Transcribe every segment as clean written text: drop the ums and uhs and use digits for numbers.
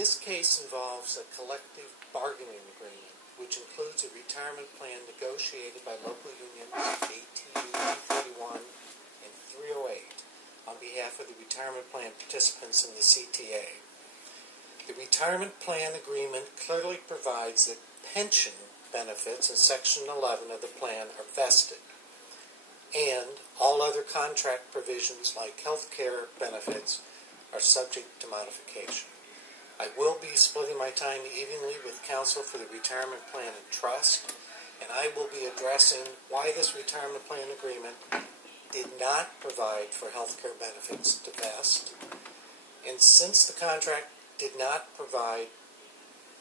This case involves a collective bargaining agreement, which includes a retirement plan negotiated by local unions ATU 331 and 308 on behalf of the retirement plan participants in the CTA. The retirement plan agreement clearly provides that pension benefits in Section 11 of the plan are vested, and all other contract provisions like health care benefits are subject to modification. I will be splitting my time evenly with counsel for the retirement plan and trust, and I will be addressing why this retirement plan agreement did not provide for health care benefits to vest. And since the contract did not provide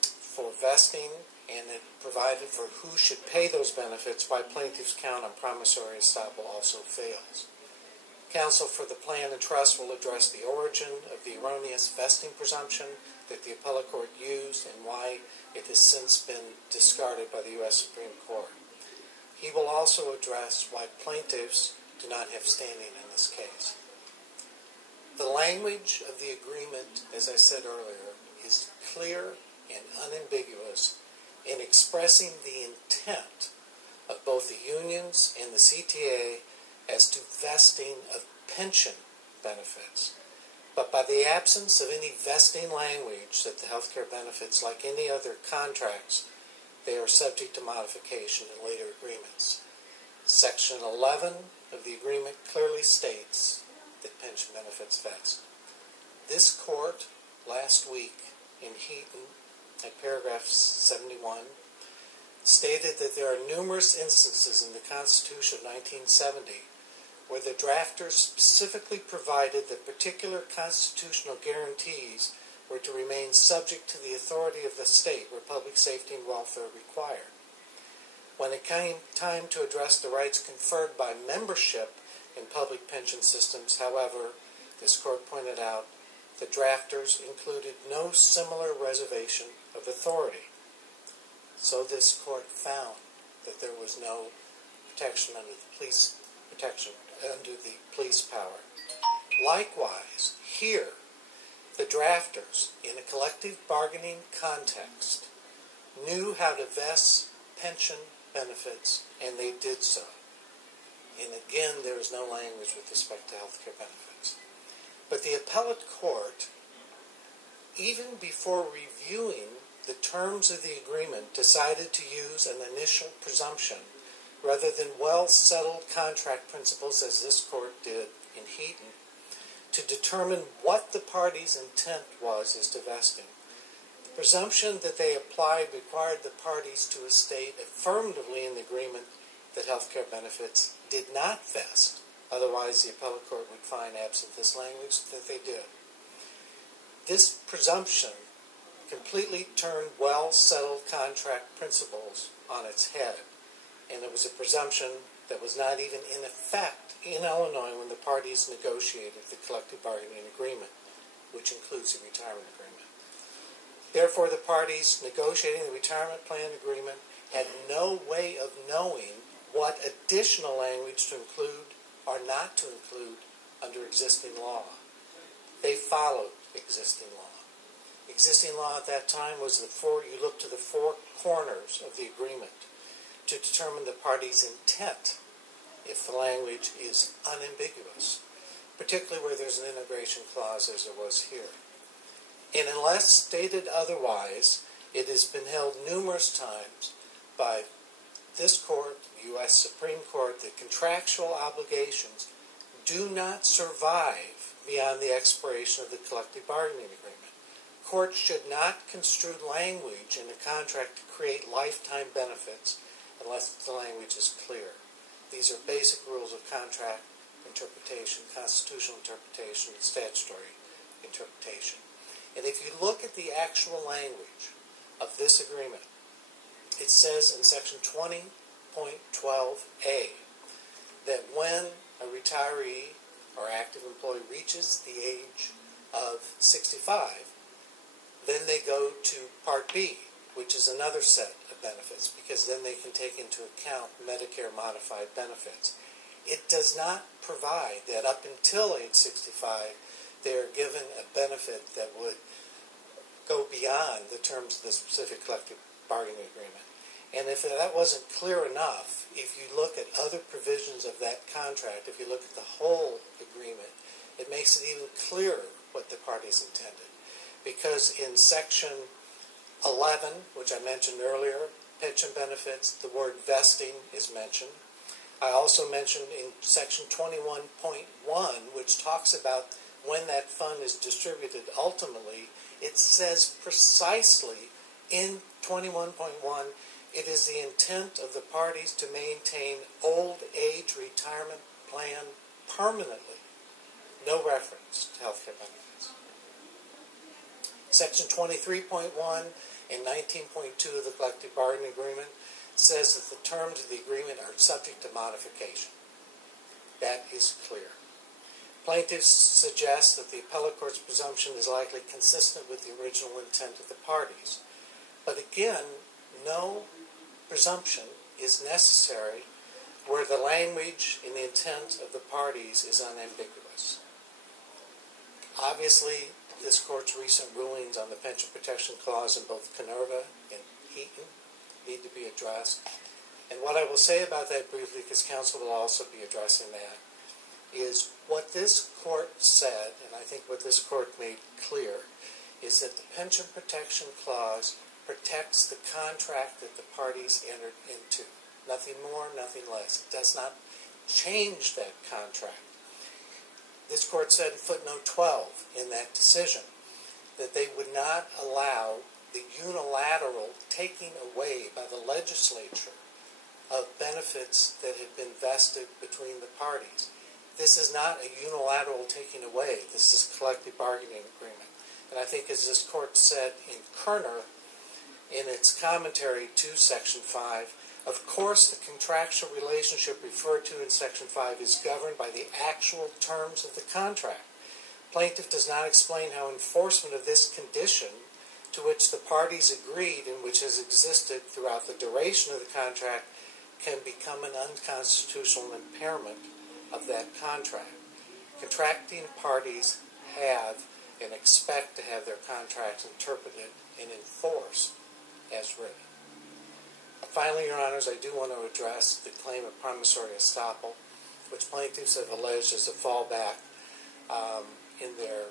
for vesting and it provided for who should pay those benefits, why plaintiff's count on promissory estoppel also fails. Counsel for the plan and trust will address the origin of the erroneous vesting presumption that the appellate court used and why it has since been discarded by the U.S. Supreme Court. He will also address why plaintiffs do not have standing in this case. The language of the agreement, as I said earlier, is clear and unambiguous in expressing the intent of both the unions and the CTA as to vesting of pension benefits. But by the absence of any vesting language that the health care benefits, like any other contracts, they are subject to modification in later agreements. Section 11 of the agreement clearly states that pension benefits vest. This court, last week in Heaton, at paragraph 71, stated that there are numerous instances in the Constitution of 1970 where the drafters specifically provided that particular constitutional guarantees were to remain subject to the authority of the state where public safety and welfare required. When it came time to address the rights conferred by membership in public pension systems, however, this court pointed out, the drafters included no similar reservation of authority. So this court found that there was no protection under the police power. Likewise, here, the drafters, in a collective bargaining context, knew how to vest pension benefits, and they did so. And again, there is no language with respect to health care benefits. But the appellate court, even before reviewing the terms of the agreement, decided to use an initial presumption rather than well-settled contract principles, as this court did in Heaton, to determine what the parties' intent was as to vesting. The presumption that they applied required the parties to state affirmatively in the agreement that health care benefits did not vest. Otherwise, the appellate court would find, absent this language, that they did. This presumption completely turned well-settled contract principles on its head, and it was a presumption that was not even in effect in Illinois when the parties negotiated the collective bargaining agreement, which includes the retirement agreement. Therefore, the parties negotiating the retirement plan agreement had no way of knowing what additional language to include or not to include under existing law. They followed existing law. Existing law at that time was you look to the four corners of the agreement to determine the party's intent if the language is unambiguous, particularly where there's an integration clause as there was here. And unless stated otherwise, it has been held numerous times by this court, the U.S. Supreme Court, that contractual obligations do not survive beyond the expiration of the collective bargaining agreement. Courts should not construe language in a contract to create lifetime benefits unless the language is clear. These are basic rules of contract interpretation, constitutional interpretation, and statutory interpretation. And if you look at the actual language of this agreement, it says in section 20.12a that when a retiree or active employee reaches the age of 65, then they go to Part B, which is another set of benefits, because then they can take into account Medicare modified benefits. It does not provide that up until age 65, they are given a benefit that would go beyond the terms of the specific collective bargaining agreement. And if that wasn't clear enough, if you look at other provisions of that contract, if you look at the whole agreement, it makes it even clearer what the parties intended. Because in Section 11, which I mentioned earlier, pension benefits, the word vesting is mentioned. I also mentioned in Section 21.1, which talks about when that fund is distributed ultimately, it says precisely in 21.1, it is the intent of the parties to maintain old age retirement plan permanently. No reference to health care benefits. Section 23.1 and 19.2 of the collective bargaining agreement says that the terms of the agreement are subject to modification. That is clear. Plaintiffs suggest that the appellate court's presumption is likely consistent with the original intent of the parties. But again, no presumption is necessary where the language and the intent of the parties is unambiguous. Obviously, this court's recent rulings on the pension protection clause in both Kenerva and Heaton need to be addressed. And what I will say about that briefly, because counsel will also be addressing that, is what this court said, and I think what this court made clear, is that the pension protection clause protects the contract that the parties entered into. Nothing more, nothing less. It does not change that contract. This court said in footnote 12 in that decision that they would not allow the unilateral taking away by the legislature of benefits that had been vested between the parties. This is not a unilateral taking away. This is a collective bargaining agreement. And I think as this court said in Kerner, in its commentary to Section 5, of course the contractual relationship referred to in Section 5 is governed by the actual terms of the contract. Plaintiff does not explain how enforcement of this condition, to which the parties agreed and which has existed throughout the duration of the contract, can become an unconstitutional impairment of that contract. Contracting parties have and expect to have their contracts interpreted and enforced as written. Finally, Your Honors, I do want to address the claim of promissory estoppel, which plaintiffs have alleged as a fallback in their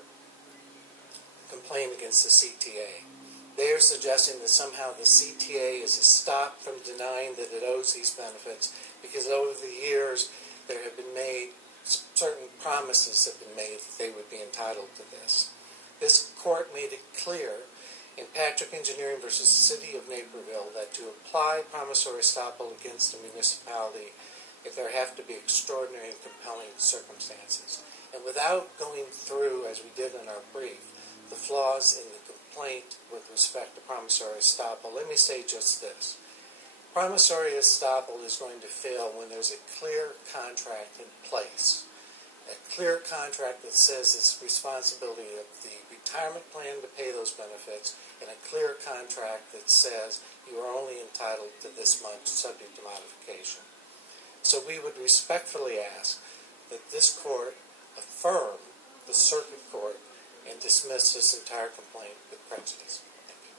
complaint against the CTA. They are suggesting that somehow the CTA is stopped from denying that it owes these benefits because over the years there have been made, certain promises have been made that they would be entitled to this. This court made it clear in Patrick Engineering versus City of Naperville that to apply promissory estoppel against a municipality, if there have to be extraordinary and compelling circumstances. And without going through, as we did in our brief, the flaws in the complaint with respect to promissory estoppel, let me say just this. Promissory estoppel is going to fail when there's a clear contract in place. A clear contract that says it's responsibility of the retirement plan to pay those benefits, and a clear contract that says you are only entitled to this much subject to modification. So we would respectfully ask that this court affirm the circuit court and dismiss this entire complaint with prejudice. Thank you.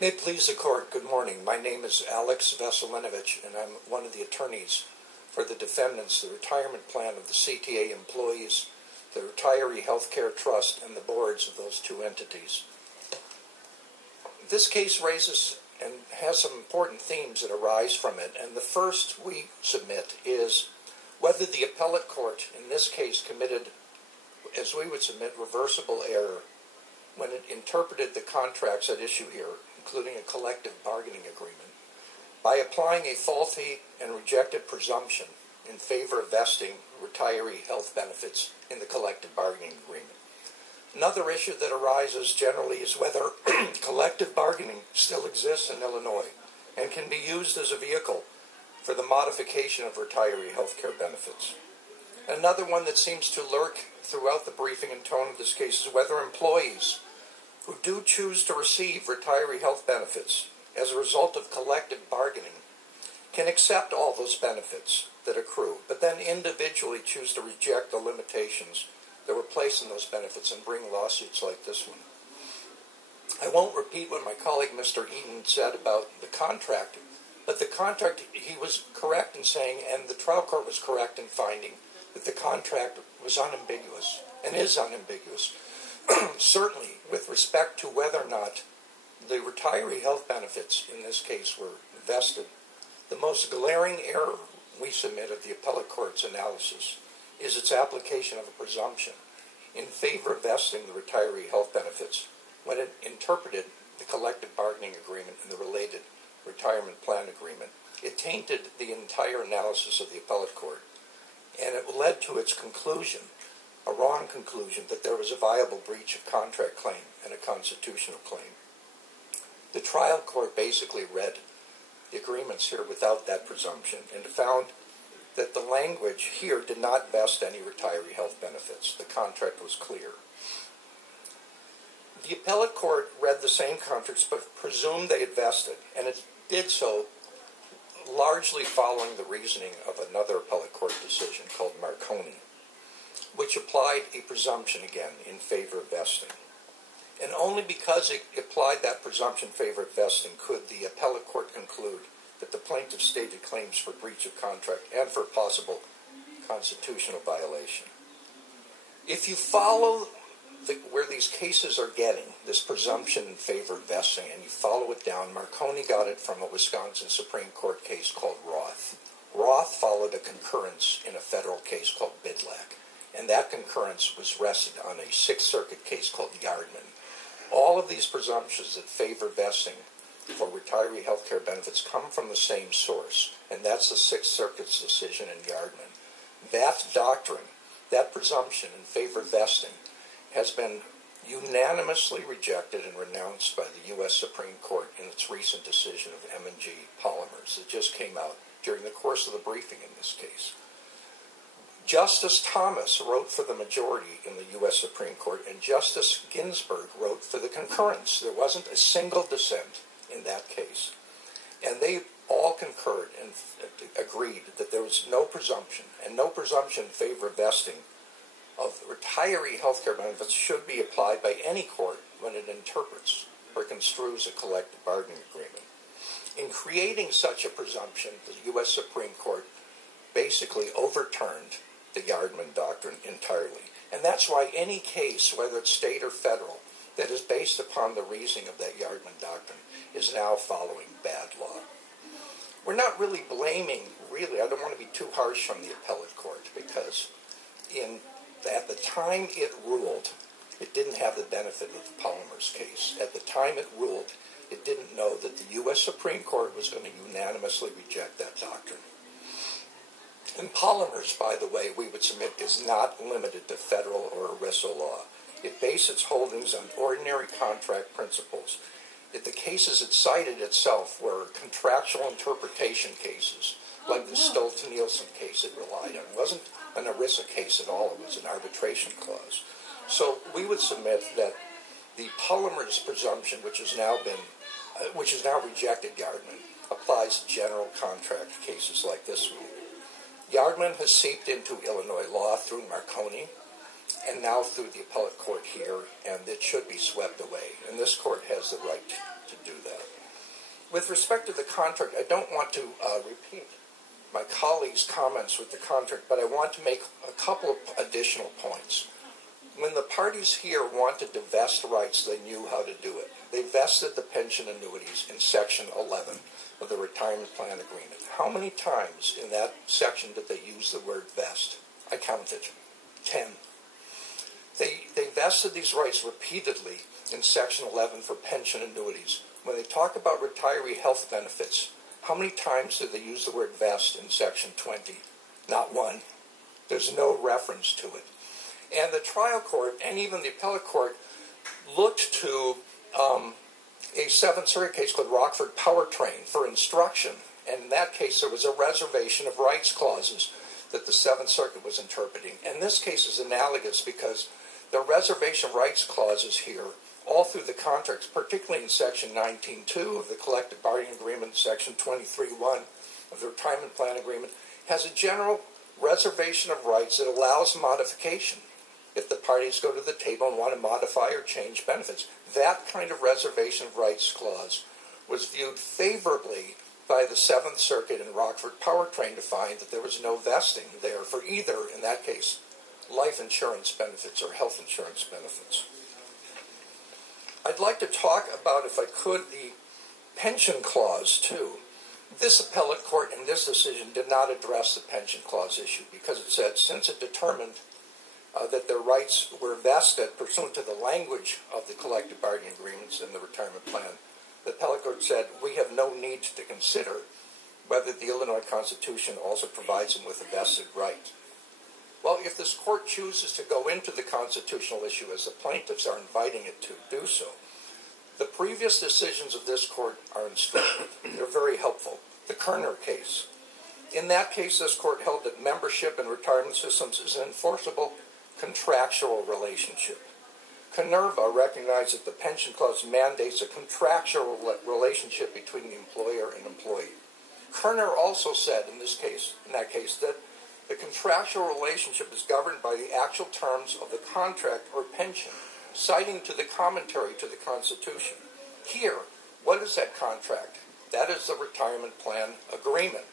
May it please the court, good morning. My name is Alex Veselinovich, and I'm one of the attorneys for the defendants, the retirement plan of the CTA employees, the Retiree Healthcare Trust, and the boards of those two entities. This case raises and has some important themes that arise from it, and the first we submit is whether the appellate court in this case committed, as we would submit, reversible error when it interpreted the contracts at issue here, including a collective bargaining agreement, by applying a faulty and rejected presumption in favor of vesting retiree health benefits in the collective bargaining agreement. Another issue that arises generally is whether collective bargaining still exists in Illinois and can be used as a vehicle for the modification of retiree health care benefits. Another one that seems to lurk throughout the briefing and tone of this case is whether employees who do choose to receive retiree health benefits as a result of collective bargaining can accept all those benefits that accrue, but then individually choose to reject the limitations that were placed on those benefits and bring lawsuits like this one. I won't repeat what my colleague Mr. Eden said about the contract, but the contract, he was correct in saying, and the trial court was correct in finding, that the contract was unambiguous and is unambiguous. Certainly with respect to whether or not the retiree health benefits in this case were vested, the most glaring error we submit of the appellate court's analysis is its application of a presumption in favor of vesting the retiree health benefits when it interpreted the collective bargaining agreement and the related retirement plan agreement. It tainted the entire analysis of the appellate court, and it led to its conclusion, a wrong conclusion, that there was a viable breach of contract claim and a constitutional claim. The trial court basically read the agreements here without that presumption and found that the language here did not vest any retiree health benefits. The contract was clear. The appellate court read the same contracts but presumed they had vested, and it did so largely following the reasoning of another appellate court decision called Marconi, which applied a presumption again in favor of vesting. And only because it applied that presumption in favor of vesting could the appellate court conclude that the plaintiff stated claims for breach of contract and for possible constitutional violation. If you follow where these cases are getting, this presumption in favor of vesting, and you follow it down, Marconi got it from a Wisconsin Supreme Court case called Roth. Roth followed a concurrence in a federal case called Bidlack, and that concurrence was rested on a Sixth Circuit case called Yardman. All of these presumptions that favor vesting for retiree health care benefits come from the same source, and that's the Sixth Circuit's decision in Yardman. That doctrine, that presumption in favor of vesting, has been unanimously rejected and renounced by the U.S. Supreme Court in its recent decision of M&G Polymers that just came out during the course of the briefing in this case. Justice Thomas wrote for the majority in the U.S. Supreme Court, and Justice Ginsburg wrote for the concurrence. There wasn't a single dissent in that case. And they all concurred and agreed that there was no presumption, and no presumption in favor of vesting of retiree health care benefits should be applied by any court when it interprets or construes a collective bargaining agreement. In creating such a presumption, the U.S. Supreme Court basically overturned the Yardman doctrine entirely. And that's why any case, whether it's state or federal, that is based upon the reasoning of that Yardman doctrine is now following bad law. We're not really blaming, I don't want to be too harsh from the appellate court, because at the time it ruled, it didn't have the benefit of the Polymers case. At the time it ruled, it didn't know that the U.S. Supreme Court was going to unanimously reject that doctrine. And Polymers, by the way, we would submit, is not limited to federal or ERISA law. It based its holdings on ordinary contract principles. The cases it cited itself were contractual interpretation cases, like the Stolt-Nielsen case it relied on. It wasn't an ERISA case at all. It was an arbitration clause. So we would submit that the Polymers presumption, which has now rejected Yardman, applies to general contract cases like this one. Yardman has seeped into Illinois law through Marconi and now through the appellate court here, and it should be swept away. And this court has the right to do that. With respect to the contract, I don't want to repeat my colleagues' comments with the contract, but I want to make a couple of additional points. When the parties here wanted to vest rights, they knew how to do it. They vested the pension annuities in Section 11 of the Retirement Plan Agreement. How many times in that section did they use the word vest? I counted 10. They vested these rights repeatedly in Section 11 for pension annuities. When they talk about retiree health benefits, how many times did they use the word vest in Section 20? Not one. There's no reference to it. And the trial court and even the appellate court looked to a Seventh Circuit case called Rockford Powertrain for instruction. And in that case, there was a reservation of rights clauses that the Seventh Circuit was interpreting. And this case is analogous because the reservation of rights clauses here, all through the contracts, particularly in Section 19.2 of the Collective Bargaining Agreement, Section 23.1 of the retirement plan agreement has a general reservation of rights that allows modification if the parties go to the table and want to modify or change benefits. That kind of reservation of rights clause was viewed favorably by the Seventh Circuit in Rockford Powertrain to find that there was no vesting there for either, in that case, life insurance benefits or health insurance benefits. I'd like to talk about, if I could, the pension clause, too. This appellate court in this decision did not address the pension clause issue because it said since it determined that their rights were vested pursuant to the language of the collective bargaining agreements and the retirement plan, the appellate court said we have no need to consider whether the Illinois Constitution also provides them with a vested right. Well, if this court chooses to go into the constitutional issue as the plaintiffs are inviting it to do so, the previous decisions of this court are instructive. They're very helpful. The Kerner case. In that case, this court held that membership in retirement systems is an enforceable contractual relationship. Kenerva recognized that the pension clause mandates a contractual relationship between the employer and employee. Kerner also said in that case, that the contractual relationship is governed by the actual terms of the contract or pension, citing to the commentary to the Constitution. Here, what is that contract? That is the retirement plan agreement.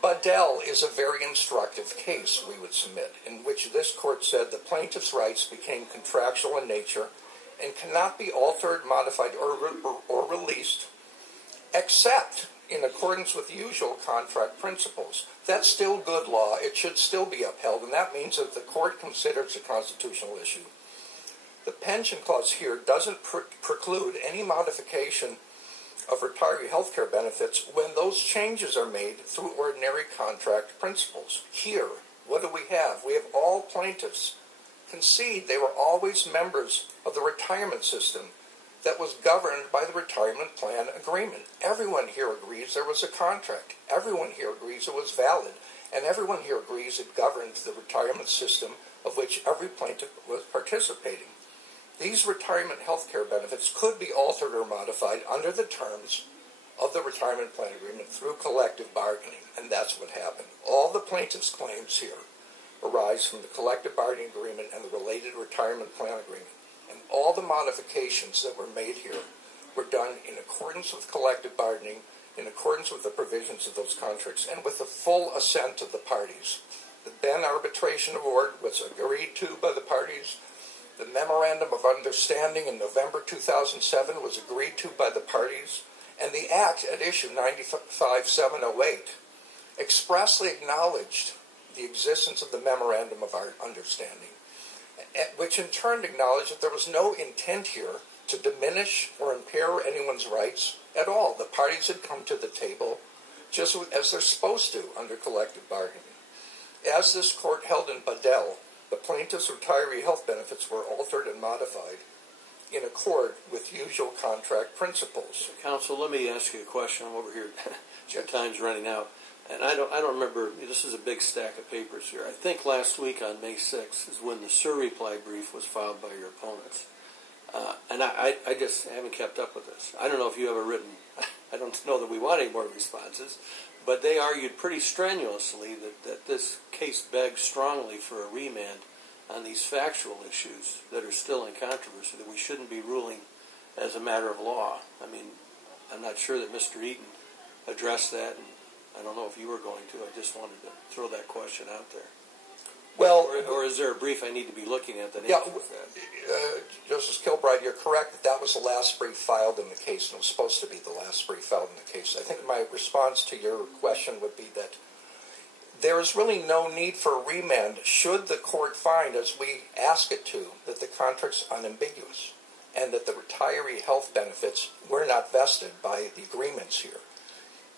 Buddell is a very instructive case, we would submit, in which this court said the plaintiff's rights became contractual in nature and cannot be altered, modified, or released, except in accordance with usual contract principles. That's still good law. It should still be upheld, and that means that the court considers a constitutional issue. The pension clause here doesn't preclude any modification of retiree health care benefits when those changes are made through ordinary contract principles. Here, what do we have? We have all plaintiffs concede they were always members of the retirement system that was governed by the retirement plan agreement. Everyone here agrees there was a contract. Everyone here agrees it was valid. And everyone here agrees it governed the retirement system of which every plaintiff was participating. These retirement health care benefits could be altered or modified under the terms of the retirement plan agreement through collective bargaining, and that's what happened. All the plaintiffs' claims here arise from the collective bargaining agreement and the related retirement plan agreement, and all the modifications that were made here were done in accordance with collective bargaining, in accordance with the provisions of those contracts, and with the full assent of the parties. The Ben arbitration award was agreed to by the parties. The Memorandum of Understanding in November 2007 was agreed to by the parties, and the Act at issue 95708 expressly acknowledged the existence of the Memorandum of Understanding, which in turn acknowledged that there was no intent here to diminish or impair anyone's rights at all. The parties had come to the table just as they're supposed to under collective bargaining. As this court held in Buddell, the plaintiff's retiree health benefits were altered and modified in accord with usual contract principles. Counsel, let me ask you a question. I'm over here. Your time's running out. And I don't remember, this is a big stack of papers here. I think last week on May 6th is when the reply brief was filed by your opponents. And I just haven't kept up with this. I don't know if you ever written, I don't know that we want any more responses, but they argued pretty strenuously that this case begs strongly for a remand on these factual issues that are still in controversy, that we shouldn't be ruling as a matter of law. I mean, I'm not sure that Mr. Eaton addressed that, and I don't know if you were going to. I just wanted to throw that question out there. Well, or is there a brief I need to be looking at that answers that? Justice Kilbride, you're correct that was the last brief filed in the case, and it was supposed to be the last brief filed in the case. I think my response to your question would be that there is really no need for a remand should the court find, as we ask it to, that the contract's unambiguous and that the retiree health benefits were not vested by the agreements here.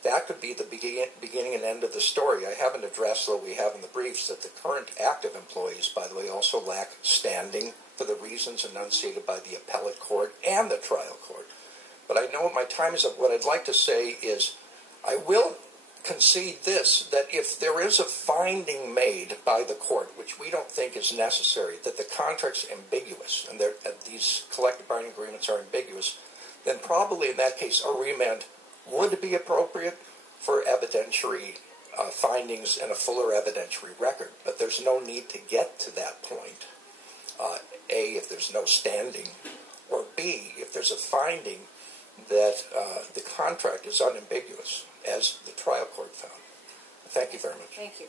That could be the beginning and end of the story. I haven't addressed, though we have in the briefs, that the current active employees, by the way, also lack standing for the reasons enunciated by the appellate court and the trial court. But I know my time is up. What I'd like to say is I will concede this, that if there is a finding made by the court, which we don't think is necessary, that the contract's ambiguous and these collective bargaining agreements are ambiguous, then probably in that case a remand would be appropriate for evidentiary findings and a fuller evidentiary record. But there's no need to get to that point. A, if there's no standing, or B, if there's a finding that the contract is unambiguous, as the trial court found. Thank you very much. Thank you.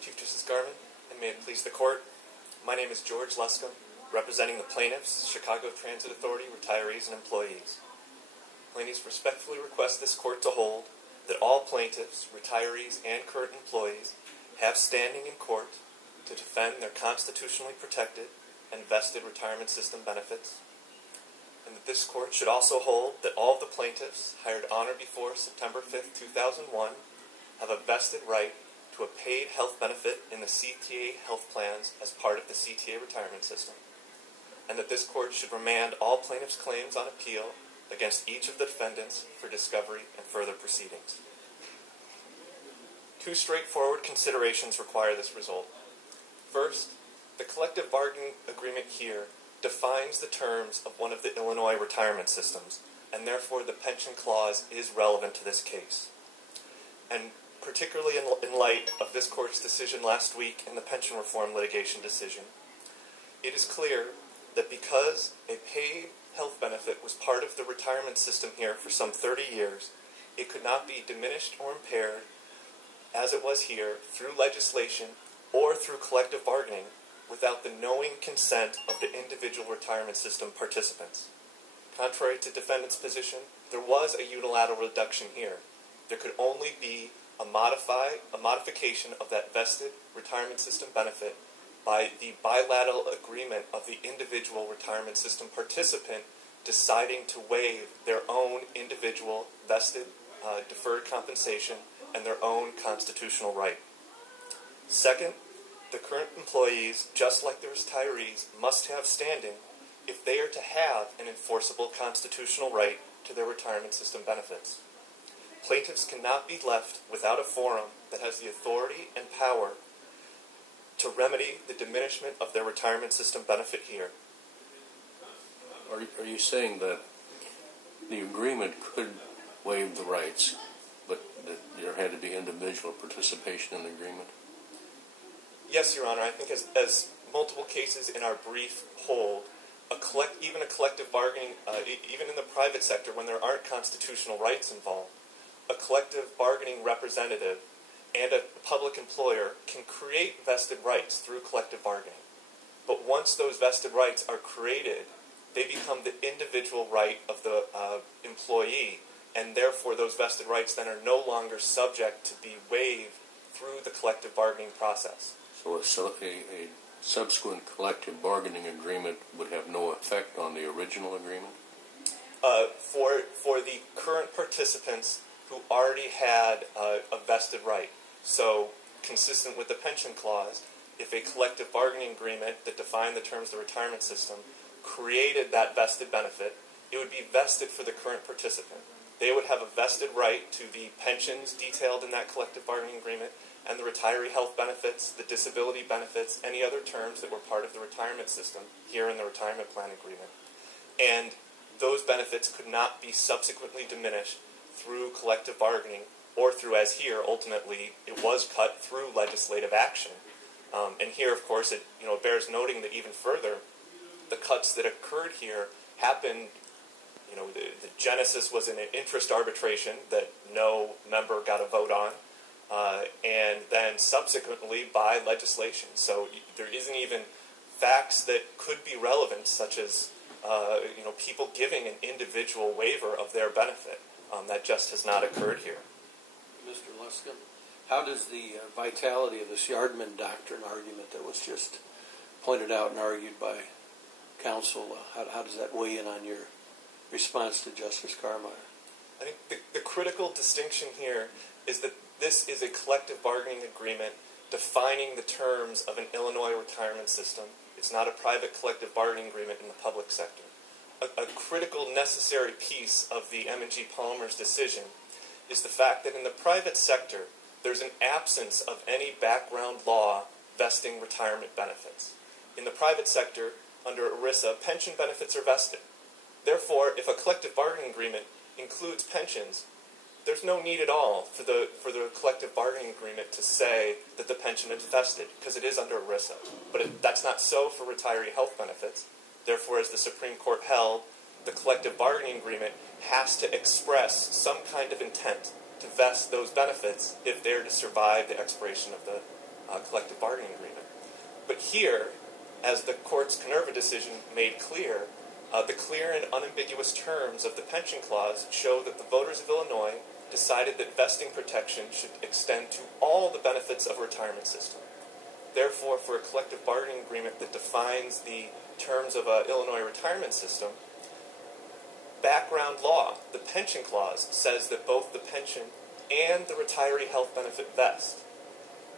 Chief Justice Garvin, and may it please the court, my name is George Luscombe, representing the plaintiffs, Chicago Transit Authority, retirees, and employees. Plaintiffs respectfully request this court to hold that all plaintiffs, retirees, and current employees have standing in court to defend their constitutionally protected and vested retirement system benefits, and that this court should also hold that all of the plaintiffs hired on or before September 5th, 2001 have a vested right to a paid health benefit in the CTA health plans as part of the CTA retirement system, and that this court should remand all plaintiffs' claims on appeal against each of the defendants for discovery and further proceedings. Two straightforward considerations require this result. First, the collective bargaining agreement here defines the terms of one of the Illinois retirement systems, and therefore the pension clause is relevant to this case. And particularly in light of this court's decision last week in the pension reform litigation decision, it is clear that because a paid health benefit was part of the retirement system here for some 30 years, it could not be diminished or impaired, as it was here, through legislation or through collective bargaining without the knowing consent of the individual retirement system participants. Contrary to defendant's position, there was a unilateral reduction here. There could only be a modification of that vested retirement system benefit by the bilateral agreement of the individual retirement system participant deciding to waive their own individual vested deferred compensation and their own constitutional right. Second, the current employees, just like the retirees, must have standing if they are to have an enforceable constitutional right to their retirement system benefits. Plaintiffs cannot be left without a forum that has the authority and power to remedy the diminishment of their retirement system benefit here. Are you saying that the agreement could waive the rights, but that there had to be individual participation in the agreement? Yes, Your Honor. I think as multiple cases in our brief hold, even a collective bargaining, even in the private sector, when there aren't constitutional rights involved, a collective bargaining representative and a public employer can create vested rights through collective bargaining. But once those vested rights are created, they become the individual right of the employee, and therefore those vested rights then are no longer subject to be waived through the collective bargaining process. So a subsequent collective bargaining agreement would have no effect on the original agreement? For the current participants who already had a vested right. So, consistent with the pension clause, if a collective bargaining agreement that defined the terms of the retirement system created that vested benefit, it would be vested for the current participant. They would have a vested right to the pensions detailed in that collective bargaining agreement and the retiree health benefits, the disability benefits, any other terms that were part of the retirement system here in the retirement plan agreement. And those benefits could not be subsequently diminished through collective bargaining or through, as here, ultimately, it was cut through legislative action. And here, of course, it bears noting that even further, the cuts that occurred here happened, the genesis was in an interest arbitration that no member got a vote on, and then subsequently by legislation. So there isn't even facts that could be relevant, such as people giving an individual waiver of their benefit. That just has not occurred here. Mr. Luscombe, how does the vitality of this Yardman Doctrine argument that was just pointed out and argued by counsel, how does that weigh in on your response to Justice Carmeier? I think the critical distinction here is that this is a collective bargaining agreement defining the terms of an Illinois retirement system. It's not a private collective bargaining agreement in the public sector. a critical, necessary piece of the M&G Palmer's decision is the fact that in the private sector, there's an absence of any background law vesting retirement benefits. In the private sector, under ERISA, pension benefits are vested. Therefore, if a collective bargaining agreement includes pensions, there's no need at all for the collective bargaining agreement to say that the pension is vested, because it is under ERISA. But that's not so for retiree health benefits. Therefore, as the Supreme Court held, the collective bargaining agreement has to express some kind of intent to vest those benefits if they're to survive the expiration of the collective bargaining agreement. But here, as the court's Canerva decision made clear, the clear and unambiguous terms of the pension clause show that the voters of Illinois decided that vesting protection should extend to all the benefits of a retirement system. Therefore, for a collective bargaining agreement that defines the terms of an Illinois retirement system, background law, the pension clause, says that both the pension and the retiree health benefit vest.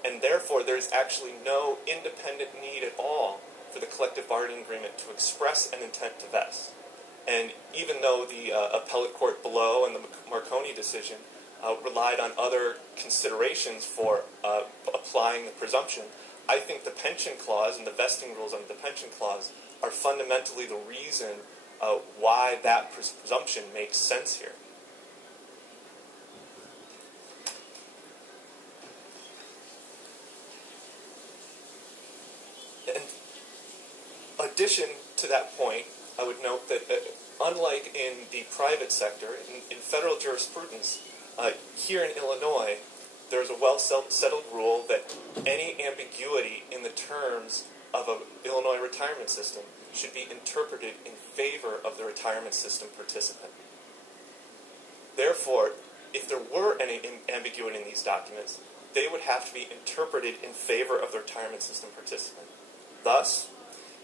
And therefore, there's actually no independent need at all for the collective bargaining agreement to express an intent to vest. And even though the appellate court below and the Marconi decision relied on other considerations for applying the presumption, I think the pension clause and the vesting rules under the pension clause are fundamentally the reason why that presumption makes sense here. In addition to that point, I would note that unlike in the private sector, in federal jurisprudence, here in Illinois, there's a well-settled rule that any ambiguity in the terms of an Illinois retirement system should be interpreted in favor of the retirement system participant. Therefore, if there were any ambiguity in these documents, they would have to be interpreted in favor of the retirement system participant. Thus,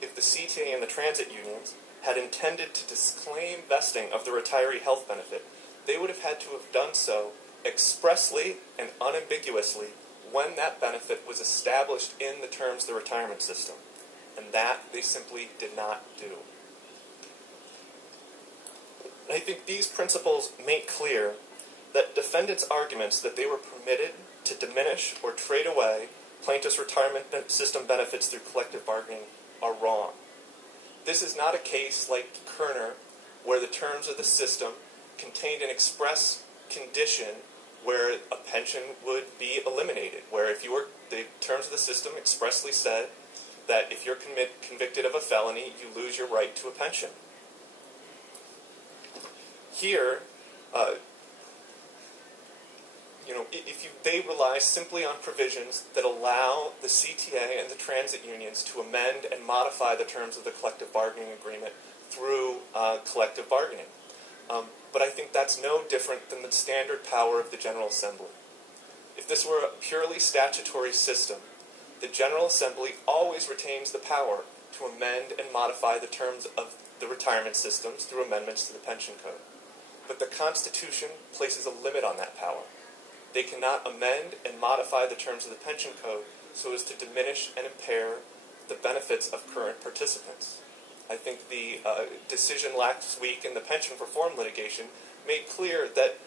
if the CTA and the transit unions had intended to disclaim vesting of the retiree health benefit, they would have had to have done so expressly and unambiguously when that benefit was established in the terms of the retirement system. And that they simply did not do. And I think these principles make clear that defendants' arguments that they were permitted to diminish or trade away plaintiffs' retirement system benefits through collective bargaining are wrong. This is not a case like Kerner, where the terms of the system contained an express condition where a pension would be eliminated, where if you were, the terms of the system expressly said that if you're convicted of a felony, you lose your right to a pension. Here, they rely simply on provisions that allow the CTA and the transit unions to amend and modify the terms of the collective bargaining agreement through collective bargaining. But I think that's no different than the standard power of the General Assembly. If this were a purely statutory system, the General Assembly always retains the power to amend and modify the terms of the retirement systems through amendments to the pension code. But the Constitution places a limit on that power. They cannot amend and modify the terms of the pension code so as to diminish and impair the benefits of current participants. I think the decision last week in the pension reform litigation made clear that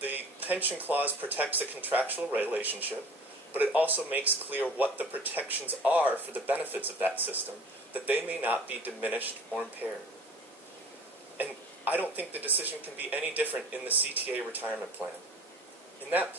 the pension clause protects a contractual relationship, but it also makes clear what the protections are for the benefits of that system, that they may not be diminished or impaired. And I don't think the decision can be any different in the CTA retirement plan. In that